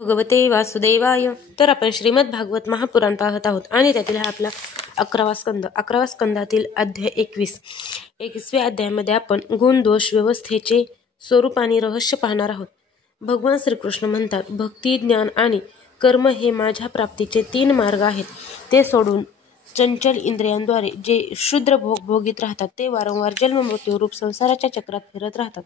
भगवते वासुदेवाय. तर आपण श्रीमद भागवत महापुराण पाहत आहोत आणि त्यातील हा आपला 11वा स्कंदातील अध्याय 21व्या अध्यायामध्ये आपण गुण दोष व्यवस्थेचे स्वरूप आणि रहस्य पाहणार आहोत. भगवान श्रीकृष्ण म्हणतात, भक्ती, ज्ञान आणि कर्म हे माझ्या प्राप्तीचे 3 मार्ग आहेत. ते सोडून चंचल इंद्रियांद्वारे जे क्षुद्र भोग भोगीत राहतात ते वारंवार जन्म मृत्यू रूप संसाराच्या चक्रात फिरत राहतात.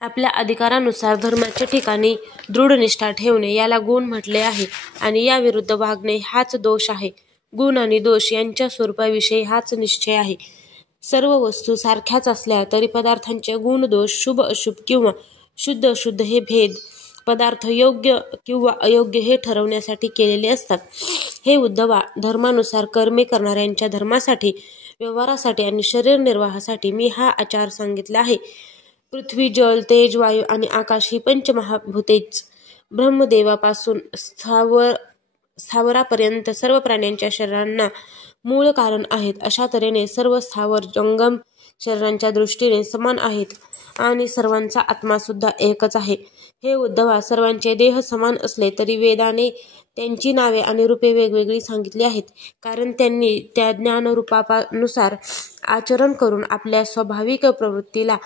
आपल्या अधिकारानुसार धर्माच्या ठिकाणी दृढ निष्ठा ठेवणे याला गुण म्हटले आहे आणि या विरुद्ध वागणे हाच दोष आहे. गुण आणि दोष यांच्या स्वरूपाविषयी हाच निश्चय आहे. सर्व वस्तू सारख्याच असल्या तरी पदार्थांचे गुण दोष, शुभ अशुभ किंवा शुद्ध अशुद्ध हे भेद पदार्थ योग्य किंवा अयोग्य हे ठरवण्यासाठी केलेले असतात. हे उद्धवा, धर्मानुसार कर्मे करणाऱ्यांच्या धर्मासाठी, व्यवहारासाठी आणि शरीर निर्वाहासाठी मी हा आचार सांगितला आहे. पृथ्वी, जल, तेज, वायू आणि आकाश ही पंचमहाभूतेच ब्रह्मदेवापासून स्थावरापर्यंत सर्व प्राण्यांच्या शरीरांना मूळ कारण आहेत. अशा तऱ्हेने सर्व स्थावर जंगम शरीरांच्या दृष्टीने समान आहेत आणि सर्वांचा आत्मा सुद्धा एकच आहे. हे उद्धवा, सर्वांचे देह समान असले तरी वेदाने त्यांची नावे आणि रूपे वेगवेगळी सांगितली आहेत, कारण त्यांनी त्या ज्ञानरूपानुसार आचरण करून आपल्या स्वाभाविक प्रवृत्तीला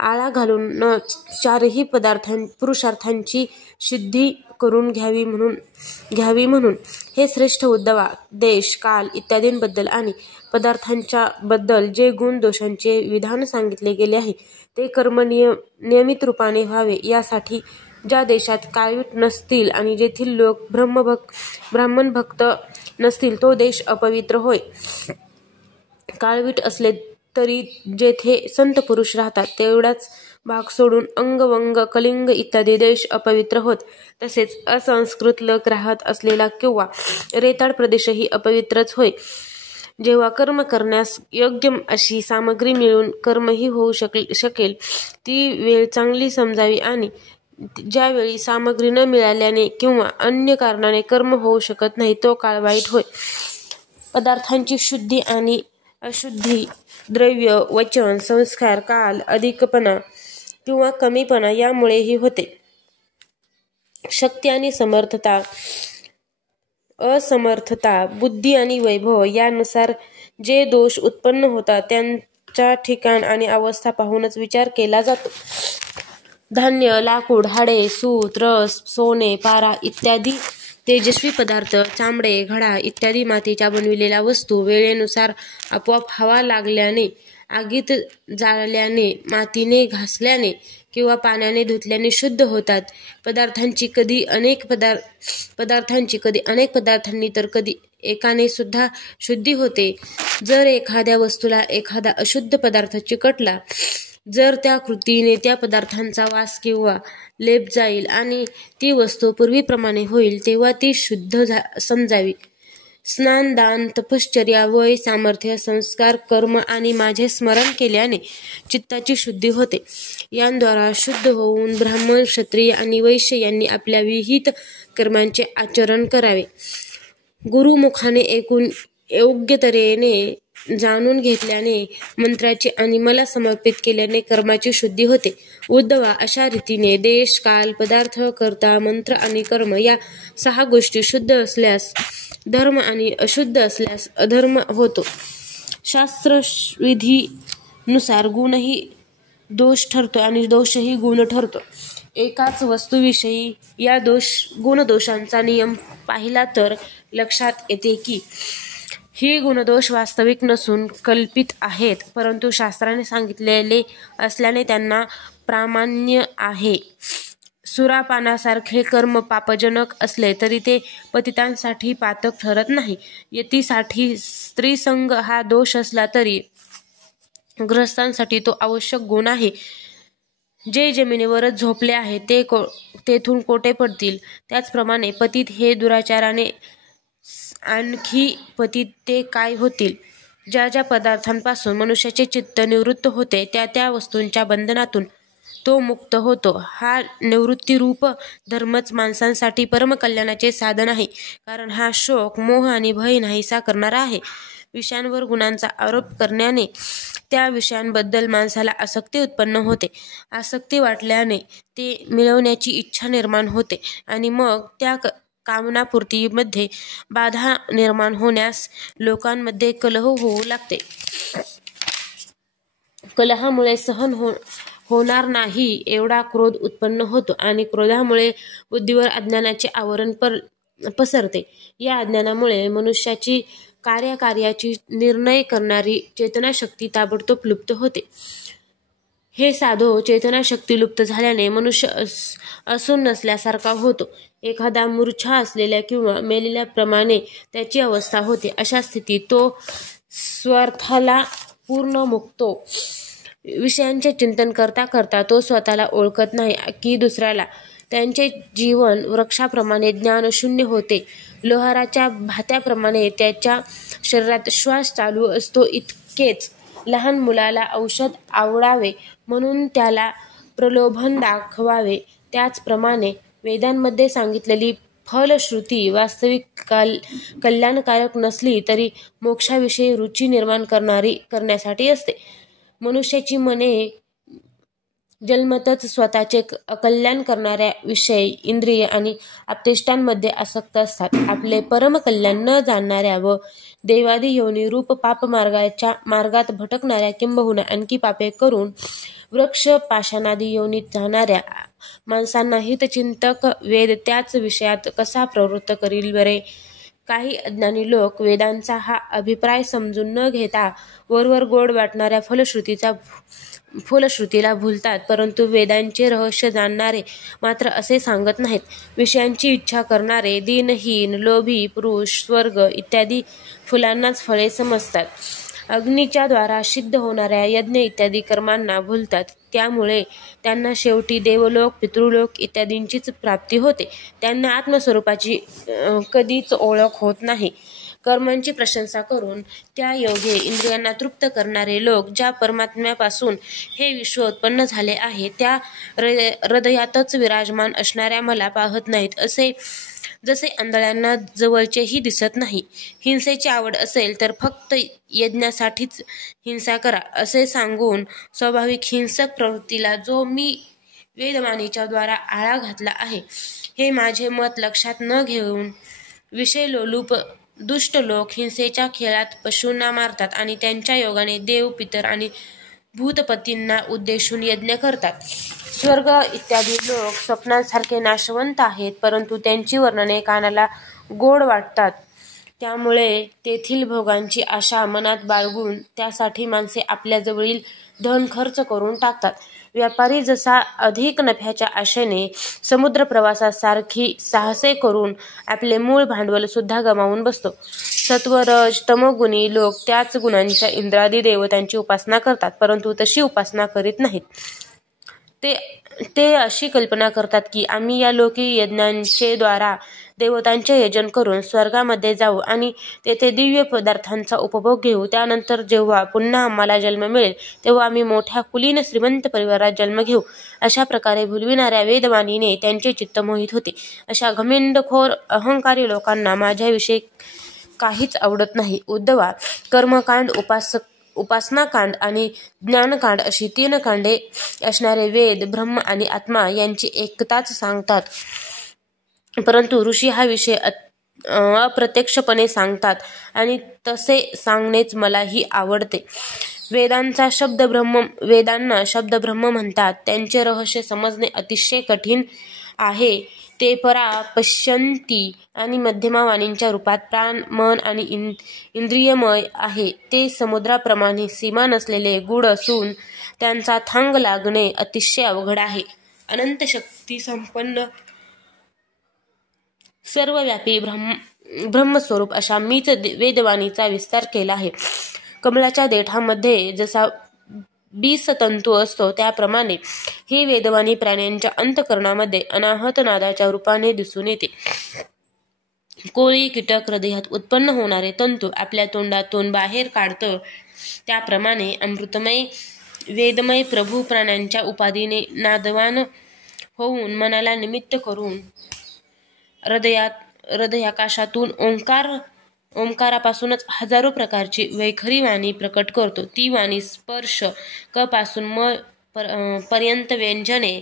आळा घालूनच 4ही पुरुषार्थांची सिद्धी करून घ्यावी म्हणून. हे श्रेष्ठ उद्धवा, देश, काल इत्यादींबद्दल आणि पदार्थांच्या बद्दल जे गुण दोषांचे विधान सांगितले गेले आहे ते कर्म नियमित रूपाने व्हावे यासाठी ज्या देशात काळवीट नसतील आणि जेथील लोक ब्राह्मण भक्त नसतील तो देश अपवित्र होय. काळवीट असले तरी जेथे संत पुरुष राहतात तेवढाच भाग सोडून अंग, वंग, कलिंग इत्यादी देश अपवित्र होत. तसेच असंस्कृत लोक राहत असलेला किंवा रेताळ प्रदेशही अपवित्रच होय. जेव्हा कर्म करण्यास योग्य अशी सामग्री मिळून कर्मही होऊ शकेल ती वेळ चांगली समजावी आणि ज्यावेळी सामग्री न मिळाल्याने किंवा अन्य कारणाने कर्म होऊ शकत नाही तो काळ वाईट होय. पदार्थांची शुद्धी आणि अशुद्धी, द्रव्य, वचन, संस्कार, काल, अधिकपणा किंवा कमीपणा यामुळेही होते. शक्ती आणि असमर्थता, बुद्धी आणि वैभव यानुसार जे दोष उत्पन्न होतात त्यांचा ठिकाण आणि अवस्था पाहूनच विचार केला जातो. धान्य, लाकूड, हाडे, सूत, रस, सोने, पारा इत्यादी तेजस्वी पदार्थ, चामडे, घडा इत्यादी मातीच्या बनविलेल्या वस्तू वेळेनुसार आपोआप हवा लागल्याने, आगीत जाळल्याने, मातीने घासल्याने किंवा पाण्याने धुतल्याने शुद्ध होतात. पदार्थांची कधी अनेक पदार्थांनी तर कधी एकाने सुद्धा शुद्धी होते. जर एखाद्या वस्तूला एखादा अशुद्ध पदार्थ चिकटला, जर त्या कृतीने त्या पदार्थांचा वास किंवा लेप जाईल आणि ती वस्तू पूर्वीप्रमाणे होईल तेव्हा ती शुद्ध समजावी. स्नान, दान, तपश्चर्या, वय, सामर्थ्य, संस्कार, कर्म आणि माझे स्मरण केल्याने चित्ताची शुद्धी होते. यांद्वारा शुद्ध होऊन ब्राह्मण, क्षत्रिय आणि वैश्य यांनी आपल्या विहित कर्मांचे आचरण करावे. गुरुमुखाने ऐकून योग्य तऱ्हेने जाणून घेतल्याने, मंत्राची आणि मला समर्पित केल्याने कर्माची शुद्धी होते. उद्धवा, अशा रीतीने देश, काल, पदार्थ, कर्ता, मंत्र आणि कर्म या 6 गोष्टी शुद्ध असल्यास धर्म आणि अशुद्ध असल्यास अधर्म होतो. शास्त्रविधीनुसार गुणही दोष ठरतो आणि दोषही गुण ठरतो. एकाच वस्तूविषयी या गुणदोषांचा नियम पाहिला तर लक्षात येते की ही गुणदोष वास्तविक नसून कल्पित आहेत, परंतु शास्त्राने सांगितलेले असल्याने त्यांना प्रामाण्य आहे. सुरापानासारखे कर्म पापजनक असले तरी ते पतितांसाठी पातक ठरत नाही. यतीसाठी स्त्रीसंग हा दोष असला तरी गृहस्थांसाठी तो आवश्यक गुण आहे. जे जमिनीवरच झोपले आहे ते तेथून कोठे पडतील. त्याचप्रमाणे पतित हे दुराचाराने आणखी पतित ते काय होतील. ज्या ज्या पदार्थांपासून मनुष्याचे चित्त निवृत्त होते त्या त्या वस्तूंच्या बंधनातून तो मुक्त होतो. हा निवृत्तीरूप धर्मच माणसांसाठी परमकल्याणाचे साधन आहे, कारण हा शोक, मोह आणि भय नाहीसा करणारा आहे. विषयांवर गुणांचा आरोप करण्याने त्या विषयांबद्दल माणसाला आसक्ती उत्पन्न होते. आसक्ती वाटल्याने ते मिळवण्याची इच्छा निर्माण होते आणि मग त्या कामनापूर्तीमध्ये बाधा निर्माण होण्यास लोकांमध्ये कलह होऊ लागते. कलहामुळे सहन होणार नाही एवढा क्रोध उत्पन्न होतो आणि क्रोधामुळे बुद्धीवर अज्ञानाचे आवरण पसरते. या अज्ञानामुळे मनुष्याची कार्याची निर्णय करणारी चेतनाशक्ती ताबडतोब लुप्त होते. हे साधो चेतनाशक्ती लुप्त झाल्याने मनुष्य असून नसल्यासारखा होतो. एखादा मूर्छा असलेल्या किंवा मेलेल्याप्रमाणे त्याची अवस्था होते. अशा स्थितीत तो स्वार्थाला पूर्ण मुकतो. विषयांचे चिंतन करता करता तो स्वतःला ओळखत नाही की दुसऱ्याला. त्यांचे जीवन वृक्षाप्रमाणे ज्ञानशून्य होते. लोहाराच्या भात्याप्रमाणे त्याच्या शरीरात श्वास चालू असतो. इतकेच लहान मुलाला औषध आवडावे म्हणून त्याला प्रलोभन दाखवावे. त्याचप्रमाणे वेदांमध्ये सांगितलेली फलश्रुती वास्तविक कल्याणकारक नसली तरी मोक्षाविषयी रुची निर्माण करण्यासाठी असते. मनुष्याची मने जन्मतःच स्वतःचे अकल्याण करणाऱ्या विषय, इंद्रिय आणि आपतेष्टांमध्ये आसक्त असतात. आपले परमकल्याण न जाणणाऱ्या व देवादी योनी रूप मार्गात भटकणाऱ्या, किंबहुना आणखी पापे करून वृक्ष पाषाणादी योनीत जाणाऱ्या माणसांना हितचिंतक वेद त्याच विषयात कसा प्रवृत्त करील बरे? काही अज्ञानी लोक वेदांचा हा अभिप्राय समजून न घेता वरवर गोड वाटणाऱ्या फलश्रुतीला भुलतात. परंतु वेदांचे रहस्य जाणणारे मात्र असे सांगत नाहीत. विषयांची इच्छा करणारे दीनहीन, लोभी पुरुष स्वर्ग इत्यादी फुलांनाच फळे समजतात. अग्नीच्या द्वारा सिद्ध होणाऱ्या यज्ञ इत्यादी कर्मांना भुलतात. त्यामुळे त्यांना शेवटी देवलोक, पितृलोक इत्यादींचीच प्राप्ती होते. त्यांना आत्मस्वरूपाची कधीच ओळख होत नाही. कर्मांची प्रशंसा करून त्या योगे इंद्रियांना तृप्त करणारे लोक ज्या परमात्म्यापासून हे विश्व उत्पन्न झाले आहे त्या हृदयातच विराजमान असणाऱ्या मला पाहत नाहीत. जसे आंधळ्यांना जवळचेही दिसत नाही. हिंसेची आवड असेल तर फक्त यज्ञासाठीच हिंसा करा असे सांगून स्वाभाविक हिंसक प्रवृत्तीला जो मी वेदवाणीच्या द्वारा आळा घातला आहे, हे माझे मत लक्षात न घेऊन विषयलोलूप दुष्ट लोक हिंसेच्या खेळात पशूंना मारतात आणि त्यांच्या योगाने देव, पितर आणि भूतपतींना उद्देशून यज्ञ करतात. स्वर्ग इत्यादी लोक स्वप्नांसारखे नाशवंत आहेत, परंतु त्यांची वर्णने कानाला गोड वाटतात. त्यामुळे तेथील भोगांची आशा मनात बाळगून त्यासाठी माणसे आपल्याजवळील धन खर्च करून टाकतात. व्यापारी जसा अधिक नफ्याच्या आशेने समुद्र प्रवासासारखी साहसे करून आपले मूळ भांडवल सुद्धा गमावून बसतो. सत्व, रज, तमोगुणी लोक त्याच गुणांच्या इंद्रादी देवतांची उपासना करतात, परंतु तशी उपासना करीत नाहीत. ते अशी कल्पना करतात की आम्ही या लोकी यज्ञांचे द्वारा देवतांचे यजन करून स्वर्गामध्ये जाऊ आणि तेथे दिव्य पदार्थांचा उपभोग घेऊ. त्यानंतर जेव्हा पुन्हा आम्हाला जन्म मिळेल तेव्हा आम्ही मोठ्या कुलीन श्रीमंत परिवारात जन्म घेऊ. अशा प्रकारे भुलविणाऱ्या वेदवाणीने त्यांचे चित्त मोहित होते. अशा घमेंडखोर अहंकारी लोकांना माझ्याविषयी काहीच आवडत नाही. उद्धवा, कर्मकांड, उपासनाकांड आणि ज्ञानकांड अशी 3 कांडे असणारे वेद ब्रह्म आणि आत्मा यांची एकताच सांगतात, परंतु ऋषी हा विषय अप्रत्यक्षपणे सांगतात आणि तसे सांगणेच मलाही आवडते. वेदांना शब्द ब्रह्म म्हणतात. त्यांचे रहस्य समजणे अतिशय कठीण आहे. ते परा, पश्यन्ती आणि मध्यमा वाणींच्या रूपात प्राण, मन आणि इंद्रियमय आहे. ते समुद्राप्रमाणे सीमा नसलेले गूढ असून त्यांचा थांग लागणे अतिशय अवघड आहे. अनंत शक्ती संपन्न सर्वव्यापी ब्रह्मस्वरूप अशा मीच वेदवाणीचा विस्तार केला आहे. कमळाच्या देठामध्ये जसा बीसतंतू असतो त्याप्रमाणे ही वेदवाणी प्राण्यांच्या अंतःकरणामध्ये अनाहत नादाच्या रूपाने दिसून येते. कोळी कीटक हृदयात उत्पन्न होणारे तंतू आपल्या तोंडातून बाहेर काढतं, त्याप्रमाणे अमृतमय वेदमय प्रभू प्राण्यांच्या उपाधीने नादवान होऊन मनाला निमित्त करून हृदयाकाशातून ओंकार ओंकारापासूनच हजारो प्रकारची वैखरी वाणी प्रकट करतो. ती वाणी स्पर्श क पासून म पर्यंत व्यंजने,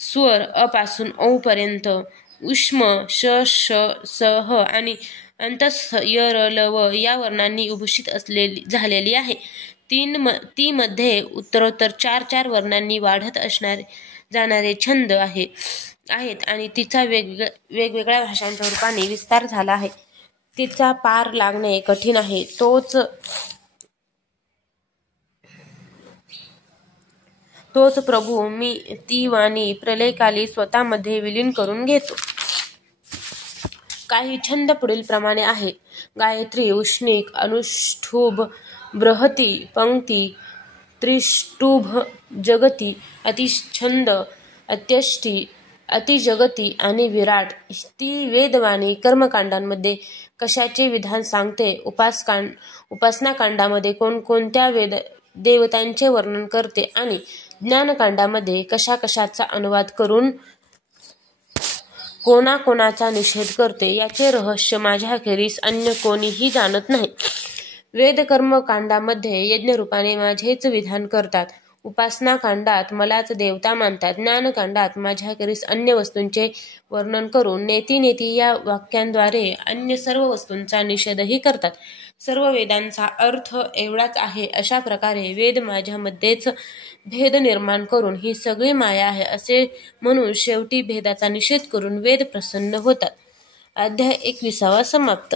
स्वर अ पासून औ पर्यंत, उष्म श श स ह आणि अंतस्थ य र ल व या वर्णांनी विभूषित झालेली आहे. ती मध्ये उत्तरोत्तर 4 वर्णांनी वाढत जाणारे छंद आहेत आणि तिचा वेगवेगळ्या भाषांच्या रूपाने विस्तार झाला आहे. तिचा पार लागणे कठीण आहे. तोच प्रभू मी ती वाणी प्रलयकाली स्वतःमध्ये विलीन करून घेतो. काही छंद पुढील प्रमाणे आहेत. गायत्री, उष्णिक, अनुष्टुभ, बृहती, पंक्ती, त्रिष्टुभ, जगती, अतिछंद, अत्यष्टी, अतिजगती आणि विराट. ती वेदवाणी कर्मकांडांमध्ये कशाचे विधान सांगते, उपासनाकांडामध्ये कोणकोणत्या देवतांचे वर्णन करते आणि ज्ञानकांडामध्ये कशाकशाचा अनुवाद करून कोणाकोणाचा निषेध करते, याचे रहस्य माझ्याखेरीज अन्य कोणीही जाणत नाही. वेद कर्मकांडामध्ये यज्ञरूपाने माझेच विधान करतात. उपासनाकांडात मलाच देवता मानतात. ज्ञानकांडात माझ्याखेरीज अन्य वस्तूंचे वर्णन करून नेती या वाक्यांद्वारे अन्य सर्व वस्तूंचा निषेधही करतात. सर्व वेदांचा अर्थ एवढाच आहे. अशा प्रकारे वेद माझ्यामध्येच भेद निर्माण करून ही सगळी माया आहे असे म्हणून शेवटी भेदाचा निषेध करून वेद प्रसन्न होतात. अध्याय 21 समाप्त.